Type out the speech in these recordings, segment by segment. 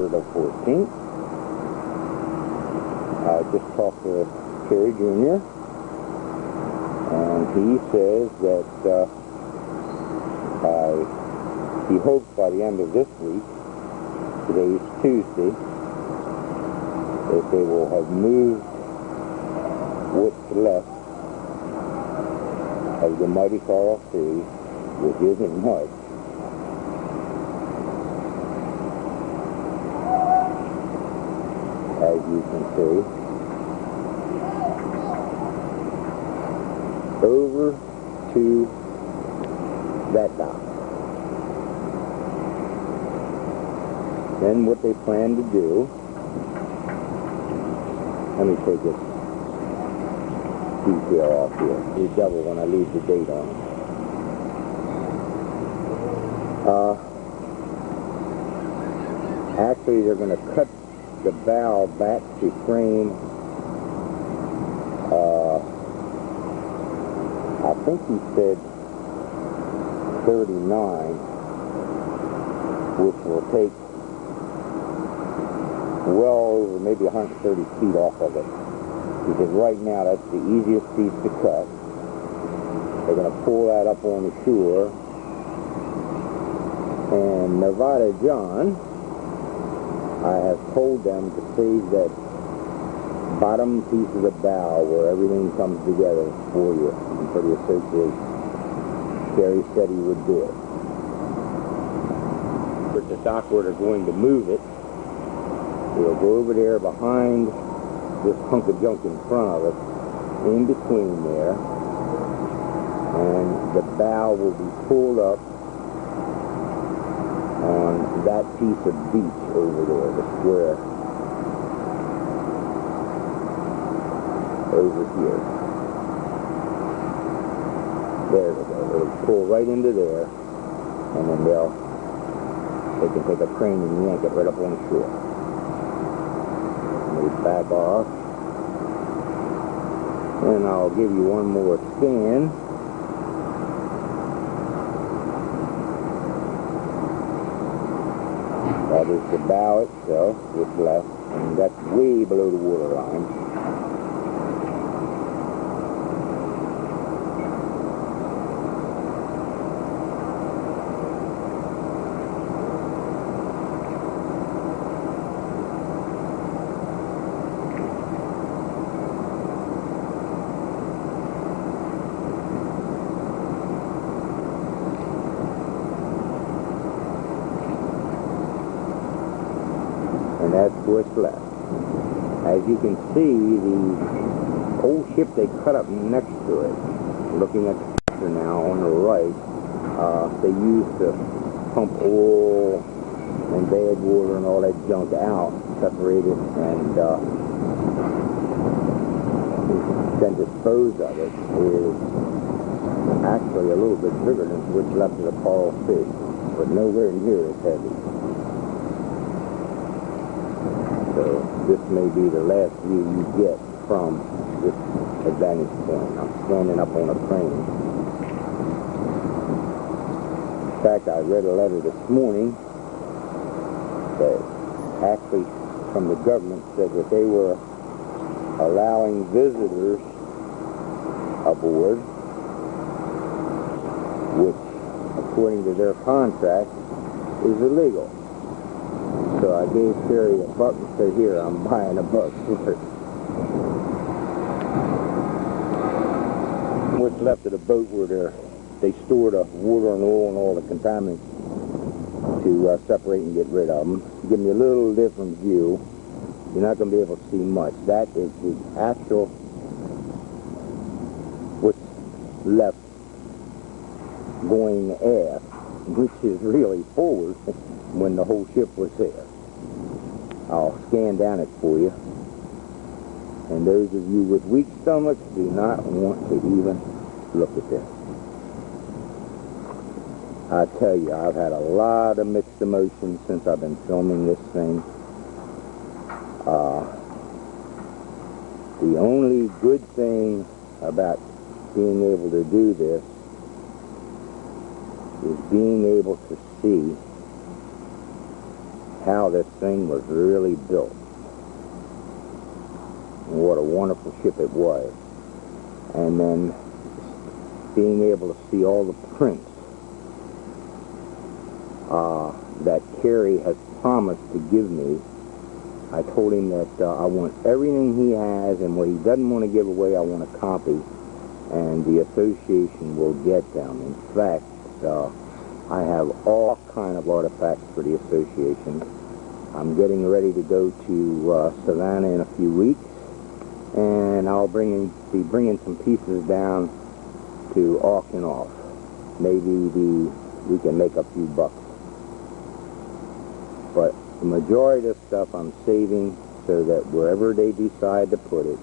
The 14th. I just talked to Terry Jr. and he says that he hopes by the end of this week, today is Tuesday, that they will have moved what's left of the mighty Coral Sea, which isn't much, as you can see, over to that dock. Then what they plan to do, let me take this detail off here. You double when I leave the date on. Actually, they're going to cut the bow back to frame, I think he said 39, which will take well over maybe 130 feet off of it. Because right now that's the easiest piece to cut. They're going to pull that up on the shore. And Nevada John, I have told them to save that bottom piece of the bow where everything comes together for you and for the association. Terry said he would do it. But the dock where they're going to move it, we'll go over there behind this hunk of junk in front of us, in between there, and the bow will be pulled up on that piece of beach over there, the square over here. There we go. It'll pull right into there, and then they can take a crane and yank it right up on the shore. And they back off, and I'll give you one more scan. That is the bow itself, what's left, and that's way below the water line. And that's what's left. As you can see, the old ship they cut up next to it, looking at the picture now on the right, they used to pump oil and bad water and all that junk out, separate it, and then dispose of it, is actually a little bit bigger than what's left of the Coral Sea, but nowhere near as heavy. So this may be the last view you get from this advantage point. I'm standing up on a crane. In fact, I read a letter this morning that actually from the government said that they were allowing visitors aboard, which, according to their contract, is illegal. So I gave Terry a buck and said, here, I'm buying a buck. What's left of the boat where they store the water and oil and all the contaminants to separate and get rid of them. Give me a little different view. You're not going to be able to see much. That is the actual what's left going aft, which is really forward when the whole ship was there. I'll scan down it for you. And those of you with weak stomachs do not want to even look at this. I tell you, I've had a lot of mixed emotions since I've been filming this thing. The only good thing about being able to do this is being able to see how this thing was really built. What a wonderful ship it was. And then being able to see all the prints that Kerry has promised to give me. I told him that I want everything he has, and what he doesn't want to give away, I want a copy, and the association will get them. In fact, I have all kind of artifacts for the association. I'm getting ready to go to Savannah in a few weeks, and I'll be bringing some pieces down to auction off. Maybe we can make a few bucks. But the majority of the stuff I'm saving so that wherever they decide to put it,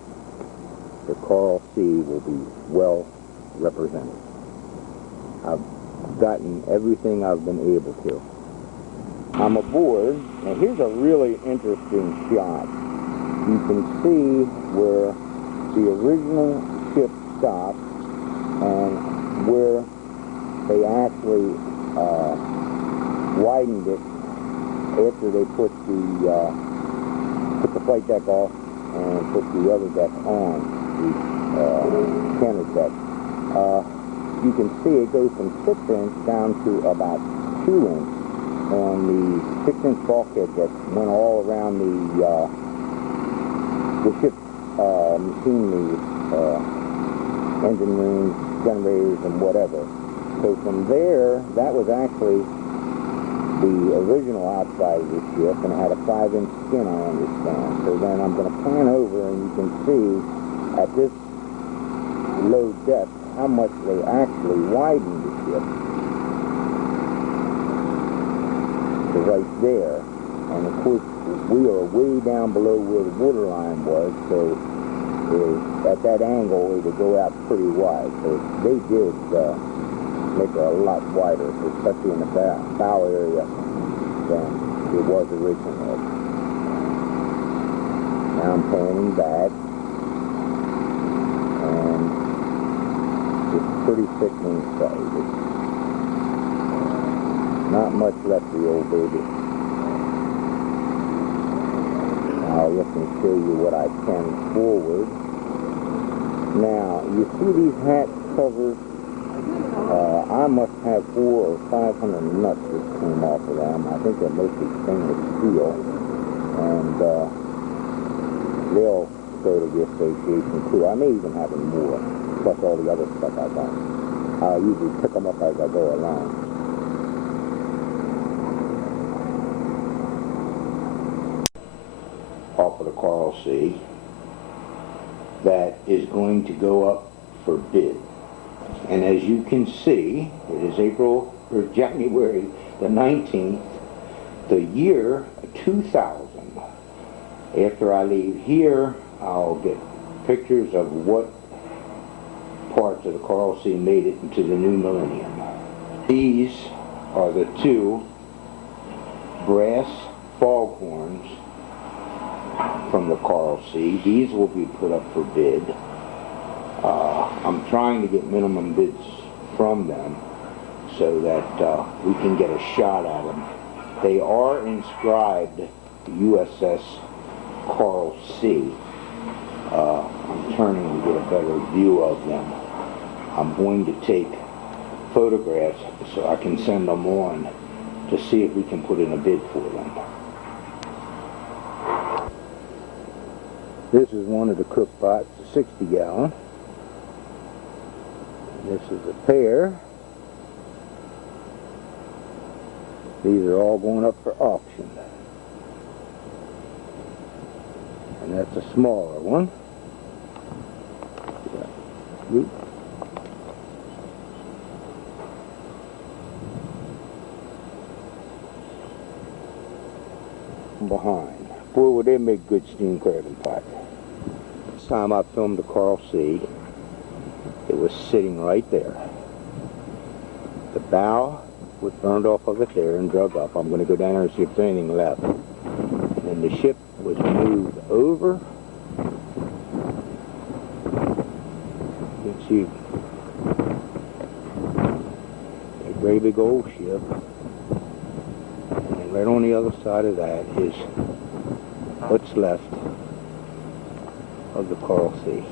the Coral Sea will be well represented. I've gotten everything I've been able to. I'm aboard. Now here's a really interesting shot. You can see where the original ship stopped and where they actually widened it after they put the flight deck off and put the other deck on, the cannon deck. You can see it goes from 6 inch down to about 2 inch on the 6 inch bulkhead that went all around the ship machinery, engine rooms, generators, and whatever. So from there, that was actually the original outside of the ship, and it had a 5 inch skin, I understand. So then I'm going to pan over, and you can see at this low depth how much they actually widened the ship. So right there, and of course we are way down below where the water line was, so at that angle it would go out pretty wide. So they did make it a lot wider, especially in the bow area than it was originally. Now I'm panning back, and it's pretty sickening sight. Not much left of the old baby. I'll look and show you what I can forward. Now, you see these hat covers? I must have 400 or 500 nuts that came off of them. I think they're mostly stainless steel. And they'll go to the association too. I may even have them more, plus all the other stuff I got. I'll usually pick them up as I go along. Off of the Coral Sea that is going to go up for bid. And as you can see, it is January the 19th, the year 2000. After I leave here, I'll get pictures of what parts of the Coral Sea made it into the new millennium. These are the 2 brass foghorns from the Coral Sea. These will be put up for bid. I'm trying to get minimum bids from them so that we can get a shot at them. They are inscribed USS Coral Sea. I'm turning to get a better view of them. I'm going to take photographs so I can send them on to see if we can put in a bid for them. This is one of the cook pots, a 60 gallon. This is a pair. These are all going up for auction. And that's a smaller one. Behind. Boy, would they make good steam crabbing pot. This time I filmed the Coral Sea. It was sitting right there. The bow was burned off of it there and drug up. I'm going to go down there and see if there's anything left. And the ship was moved over. You can see a great big old ship. And right on the other side of that is what's left of the Coral Sea.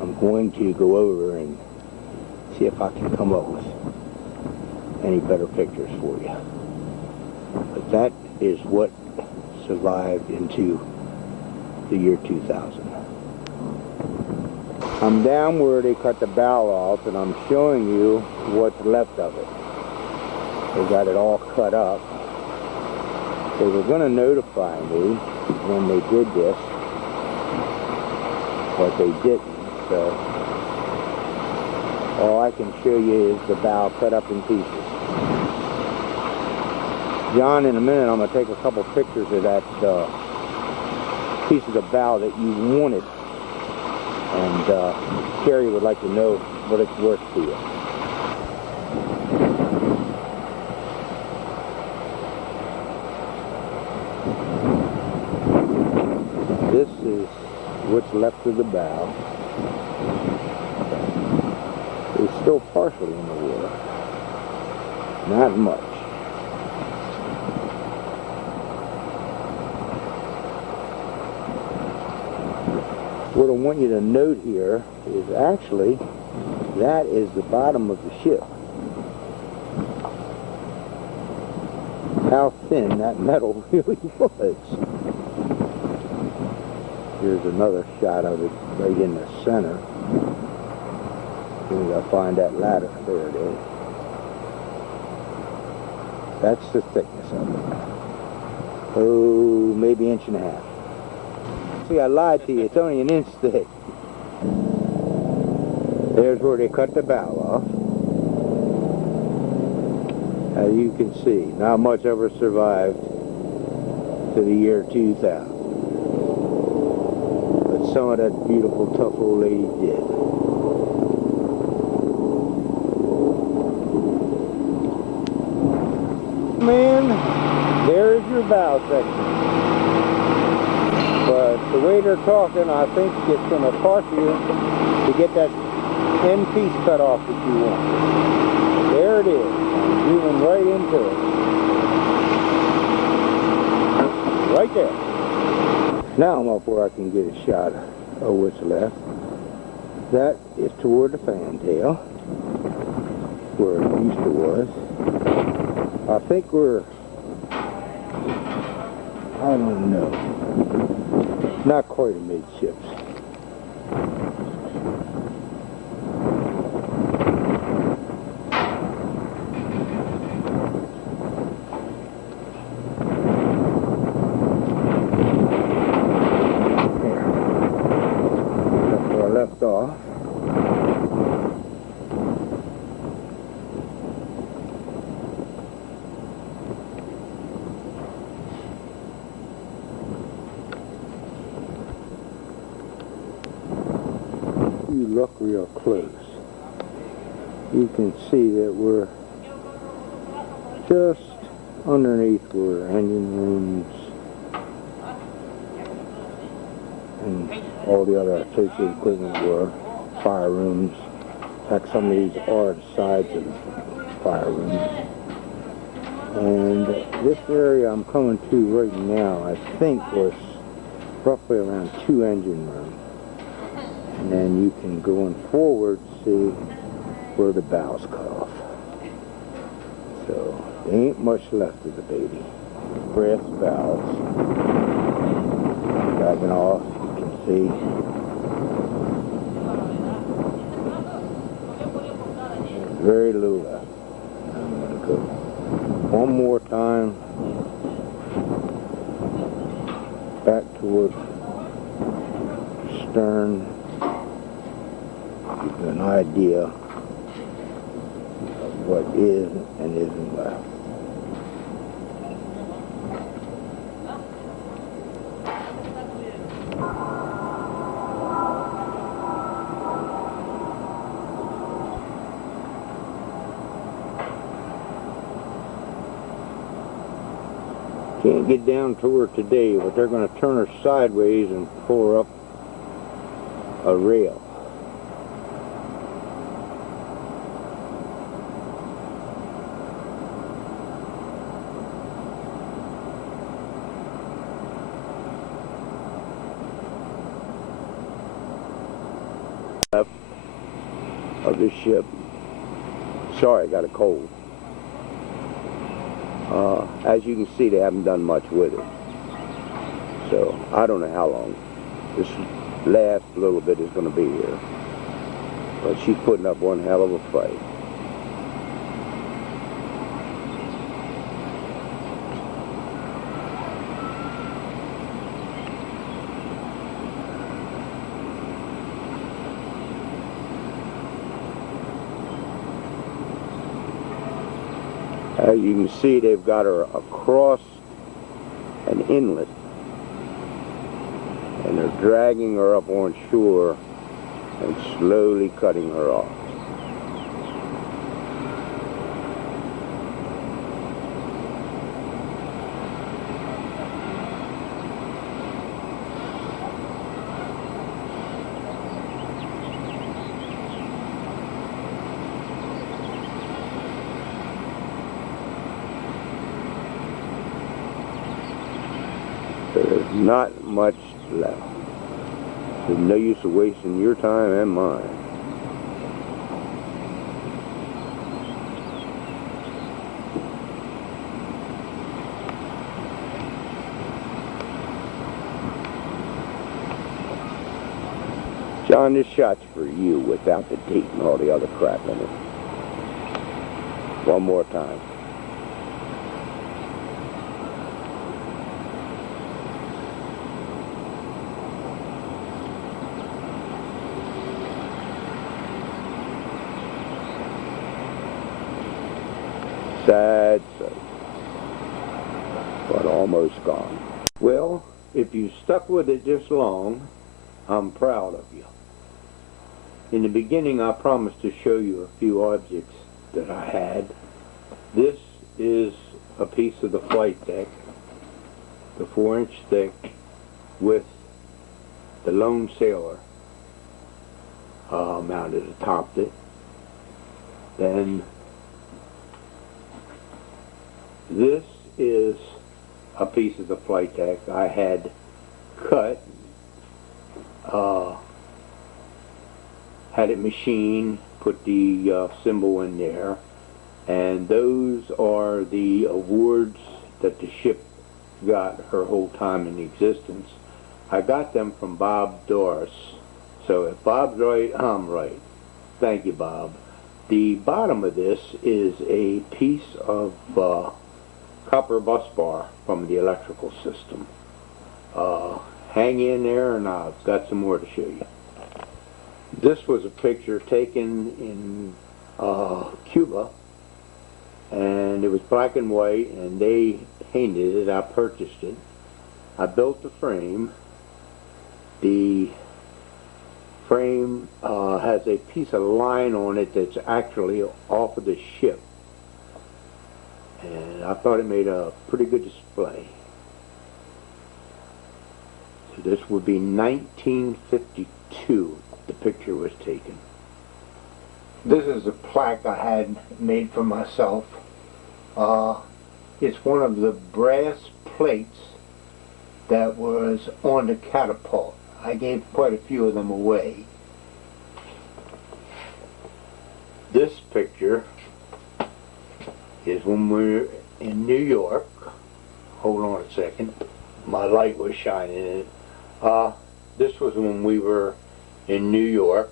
I'm going to go over and see if I can come up with any better pictures for you. But that is what survived into the year 2000. I'm down where they cut the bow off, and I'm showing you what's left of it. They got it all cut up. They were going to notify me when they did this, but they didn't. So all I can show you is the bow cut up in pieces. John, in a minute, I'm going to take a couple pictures of that pieces of bow that you wanted. And Carrie would like to know what it's worth to you. This is what's left of the bow. It's still partially in the water. Not much. What I want you to note here is actually that is the bottom of the ship. How thin that metal really was. Here's another shot of it right in the center. As soon as I find that ladder, there it is. That's the thickness of it. Oh, maybe an inch and a half. See, I lied to you. It's only an inch thick. There's where they cut the bow off. As you can see, not much ever survived to the year 2000. But some of that beautiful, tough old lady did. Man, there's your bow section. But the way they're talking, I think it's going to cost you to get that end piece cut off that you want. There it is. I'm zooming right into it. Right there. Now I'm up where I can get a shot of what's left. That is toward the fantail, where it used to was. I think we're, I don't know, not quite amidships. There. That's where I left off. You look real close, you can see that we're just underneath where engine rooms and all the other associated equipment were, fire rooms. In fact, some of these are the sides of the fire rooms. And this area I'm coming to right now, I think was roughly around 2 engine rooms. And then you can, going forward, see where the bows cut off. So, there ain't much left of the baby. Brass valves. Dragging off, you can see. There's very little left. I'm going to go one more time back toward stern. Give you an idea of what is and isn't left. Can't get down to her today, but they're going to turn her sideways and pull her up a rail. of the ship. Sorry, I got a cold. As you can see, they haven't done much with it. So I don't know how long this last little bit is going to be here. But she's putting up one hell of a fight. As you can see, they've got her across an inlet, and they're dragging her up on shore and slowly cutting her off. There's not much left. There's no use of wasting your time and mine. John, this shot's for you without the date and all the other crap in it. One more time. Sad, but almost gone. Well, if you stuck with it this long, I'm proud of you. In the beginning, I promised to show you a few objects that I had. This is a piece of the flight deck, the 4-inch thick, with the Lone Sailor mounted atop it. Then this is a piece of the flight deck I had cut, had it machined, put the symbol in there, and those are the awards that the ship got her whole time in existence. I got them from Bob Doris. So if Bob's right, I'm right. Thank you, Bob. The bottom of this is a piece of copper bus bar from the electrical system. Hang in there, and I've got some more to show you. This was a picture taken in Cuba, and it was black and white, and they painted it. I purchased it. I built the frame. The frame has a piece of line on it that's actually off of the ship, and I thought it made a pretty good display. So this would be 1952 the picture was taken. This is a plaque I had made for myself. It's one of the brass plates that was on the catapult. I gave quite a few of them away. This picture is when we're in New York. Hold on a second. My light was shining in it. This was when we were in New York.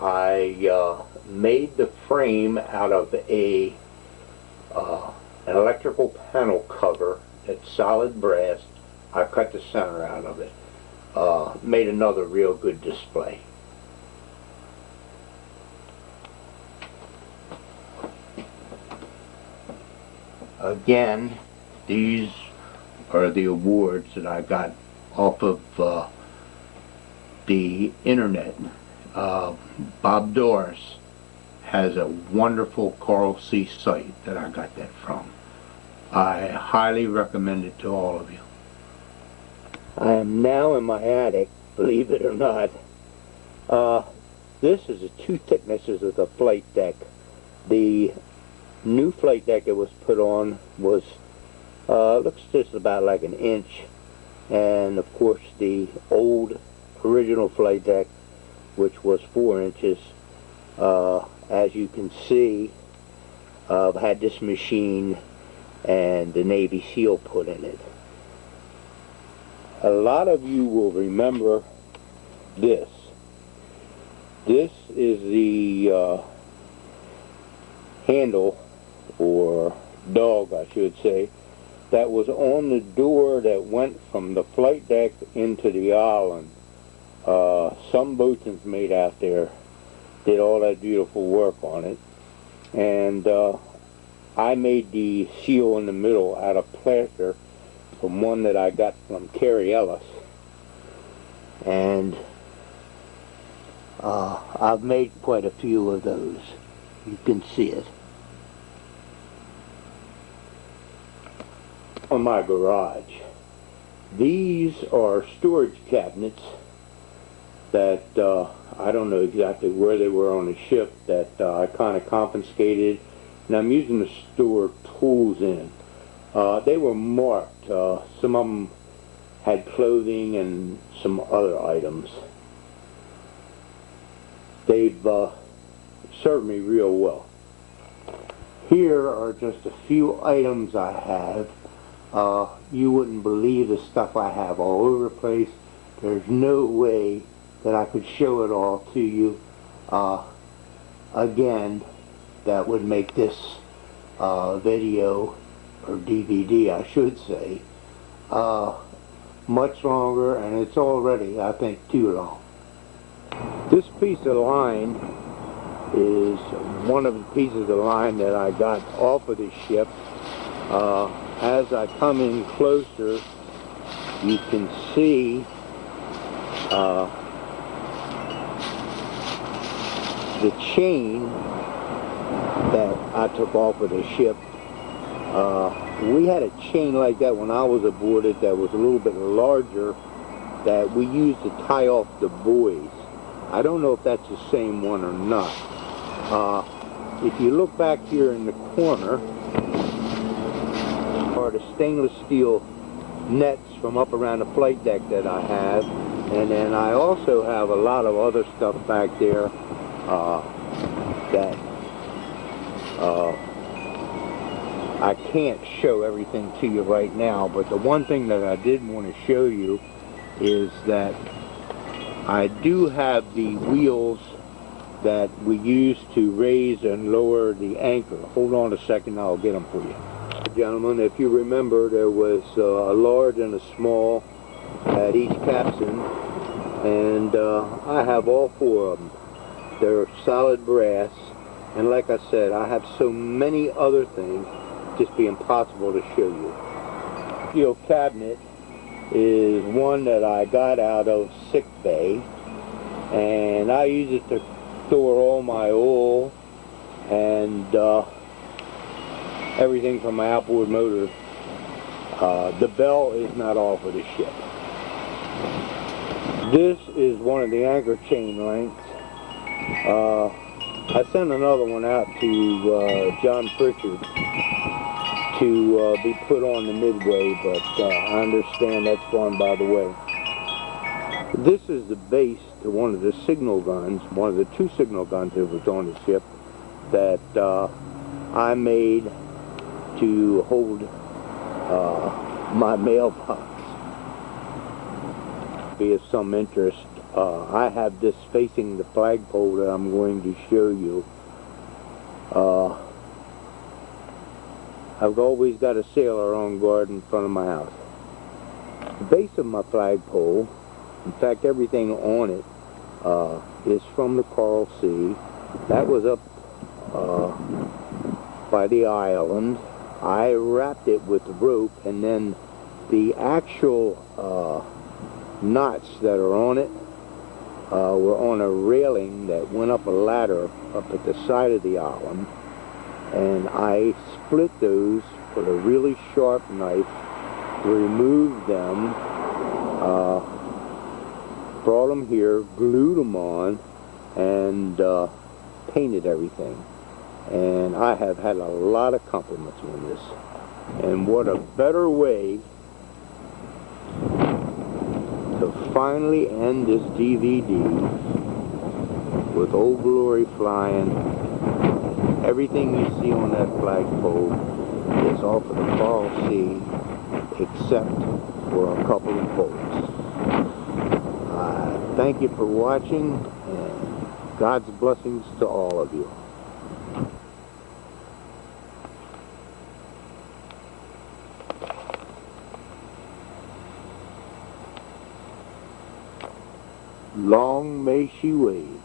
I made the frame out of an electrical panel cover that's solid brass. I cut the center out of it. Made another real good display. Again, these are the awards that I got off of the internet. Bob Doris has a wonderful Coral Sea site that I got that from. I highly recommend it to all of you. I am now in my attic, believe it or not. This is the two thicknesses of the flight deck. The new flight deck that was put on was looks just about like an inch, and of course the old original flight deck, which was 4 inches, As you can see, I've had this machine and the Navy SEAL put in it. A lot of you will remember this. This is the handle, or dog I should say, that was on the door that went from the flight deck into the island. Some boatswains made out there did all that beautiful work on it, and I made the seal in the middle out of plaster from one that I got from Carrie Ellis, and I've made quite a few of those. You can see it on my garage. These are storage cabinets that I don't know exactly where they were on the ship, that I kind of confiscated, and I'm using to store tools in. They were marked. Some of them had clothing and some other items. They've served me real well. Here are just a few items I have. You wouldn't believe the stuff I have all over the place. There's no way that I could show it all to you. Again, that would make this video, or DVD I should say, much longer, and it's already, I think, too long. This piece of line is one of the pieces of line that I got off of the ship. As I come in closer, you can see the chain that I took off of the ship. We had a chain like that when I was aboard it that was a little bit larger, that we used to tie off the buoys. I don't know if that's the same one or not. If you look back here in the corner are the stainless steel nets from up around the flight deck that I have, and then I also have a lot of other stuff back there that I can't show everything to you right now, but the one thing that I did want to show you is that I do have the wheels that we use to raise and lower the anchor. Hold on a second, I'll get them for you. Gentlemen, if you remember, there was a large and a small at each capstan, and I have all four of them. They're solid brass, and like I said, I have so many other things, it'd just be impossible to show you. Steel cabinet is one that I got out of sick bay, and I use it to store all my oil and everything from my outboard motor. The bell is not off of the ship. This is one of the anchor chain lengths. I sent another one out to John Pritchard to be put on the midway, but I understand that's gone by the way. This is the base to one of the signal guns, one of the two signal guns that was on the ship, that I made to hold my mailbox. Be of some interest, I have this facing the flagpole that I'm going to show you. I've always got a sailor on guard in front of my house. The base of my flagpole, in fact everything on it, is from the Coral Sea. That was up by the island. I wrapped it with rope, and then the actual knots that are on it were on a railing that went up a ladder up at the side of the island, and I split those with a really sharp knife, removed them, brought them here, glued them on, and painted everything. And I have had a lot of compliments on this. And what a better way to finally end this DVD with Old Glory flying. Everything you see on that flagpole is off of the Coral Sea, except for a couple of boats. Thank you for watching, and God's blessings to all of you. Long may she wave.